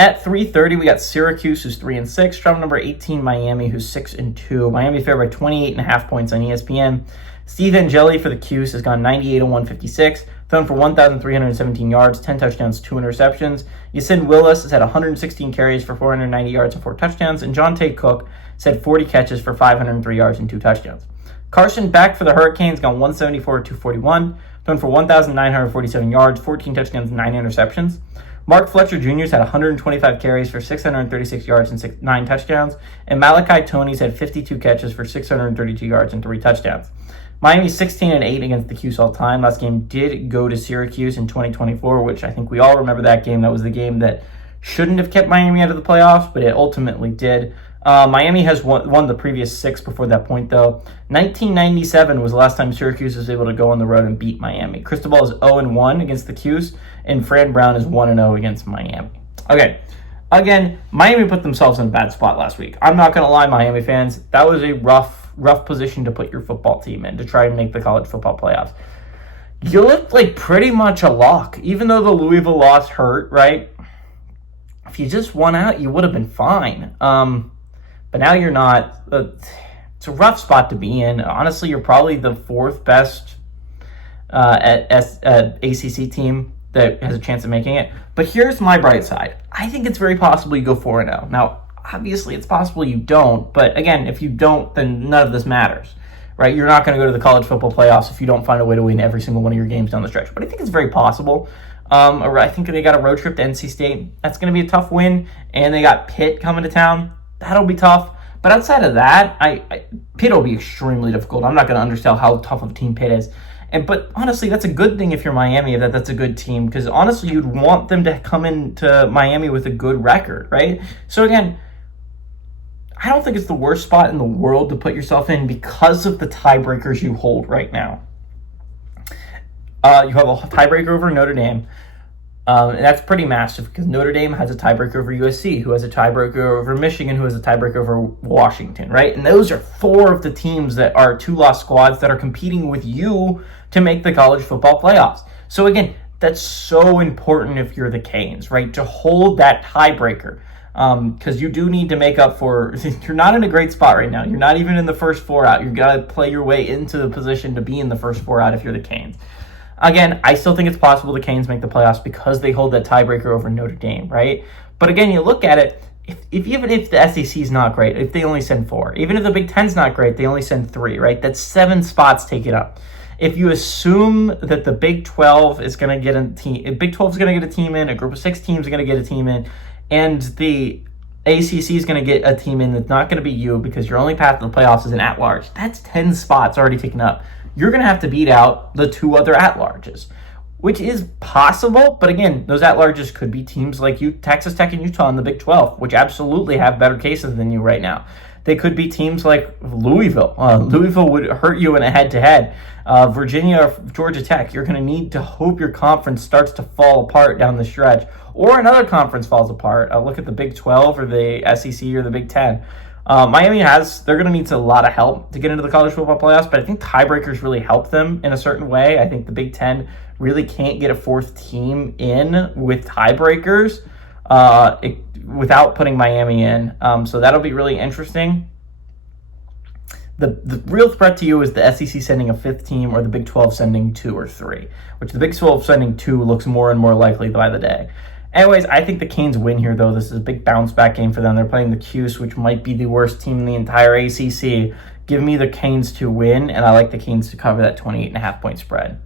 At 3:30, we got Syracuse, who's 3-6. Travel number 18, Miami, who's 6-2. Miami favored by 28.5 points on ESPN. Steve Angeli for the Cuse has gone 98 and 156, thrown for 1,317 yards, 10 touchdowns, 2 interceptions. Yasin Willis has had 116 carries for 490 yards and 4 touchdowns. And Jonte Cook has had 40 catches for 503 yards and 2 touchdowns. Carson Beck for the Hurricanes gone 174 to 241, thrown for 1,947 yards, 14 touchdowns, 9 interceptions. Mark Fletcher Jr. has had 125 carries for 636 yards and 9 touchdowns. And Malachi Toney's had 52 catches for 632 yards and 3 touchdowns. Miami's 16-8 against the Cuse all time. Last game did go to Syracuse in 2024, which I think we all remember that game. That was the game that shouldn't have kept Miami out of the playoffs, but it ultimately did. Miami has won the previous 6 before that point, though. 1997 was the last time Syracuse was able to go on the road and beat Miami. Cristobal is 0-1 against the Cuse, and Fran Brown is 1-0 against Miami. Okay, again, Miami put themselves in a bad spot last week. I'm not going to lie, Miami fans. That was a rough position to put your football team in to try and make the college football playoffs. You looked like pretty much a lock, even though the Louisville loss hurt, right? If you just won out, you would have been fine. But now you're not. It's a rough spot to be in. Honestly, you're probably the 4th best ACC team that has a chance of making it. But here's my bright side. I think it's very possible you go 4-0. Now, obviously, it's possible you don't. But again, if you don't, then none of this matters, right? You're not going to go to the college football playoffs if you don't find a way to win every single one of your games down the stretch. But I think it's very possible. I think they got a road trip to NC State. That's going to be a tough win. And they got Pitt coming to town. That'll be tough. But outside of that, Pitt will be extremely difficult. I'm not going to undersell how tough of a team Pitt is. But honestly, that's a good thing if you're Miami, that's a good team. Because honestly, you'd want them to come into Miami with a good record, right? So again, I don't think it's the worst spot in the world to put yourself in because of the tiebreakers you hold right now. You have a tiebreaker over Notre Dame. And that's pretty massive because Notre Dame has a tiebreaker over USC, who has a tiebreaker over Michigan, who has a tiebreaker over Washington, right? And those are 4 of the teams that are 2-loss squads that are competing with you to make the college football playoffs. So again, that's so important if you're the Canes, right? To hold that tiebreaker. Because you do need to make up for, you're not in a great spot right now. You're not even in the first 4 out. You've got to play your way into the position to be in the first 4 out if you're the Canes. Again, I still think it's possible the Canes make the playoffs because they hold that tiebreaker over Notre Dame, right? But again, you look at it, even if the SEC is not great, if they only send 4, even if the Big Ten's not great, they only send 3, right? That's 7 spots taken up. If you assume that the Big 12 is going to get a team, Big 12 is going to get a team in, a group of 6 teams are going to get a team in, and the ACC is going to get a team in that's not going to be you because your only path to the playoffs is an at-large. That's 10 spots already taken up. You're going to have to beat out the 2 other at-larges, which is possible. But again, those at-larges could be teams like Texas Tech and Utah in the Big 12, which absolutely have better cases than you right now. They could be teams like Louisville. Louisville would hurt you in a head-to-head. Virginia or Georgia Tech, you're going to need to hope your conference starts to fall apart down the stretch, or another conference falls apart. Look at the Big 12 or the SEC or the Big 10. Miami they're going to need a lot of help to get into the college football playoffs, but I think tiebreakers really help them in a certain way. I think the Big 10 really can't get a 4th team in with tiebreakers without putting Miami in. So that'll be really interesting. The real threat to you is the SEC sending a 5th team or the Big 12 sending 2 or 3, which the Big 12 sending 2 looks more and more likely by the day. Anyways, I think the Canes win here, though. This is a big bounce-back game for them. They're playing the Cuse, which might be the worst team in the entire ACC. Give me the Canes to win, and I like the Canes to cover that 28.5-point spread.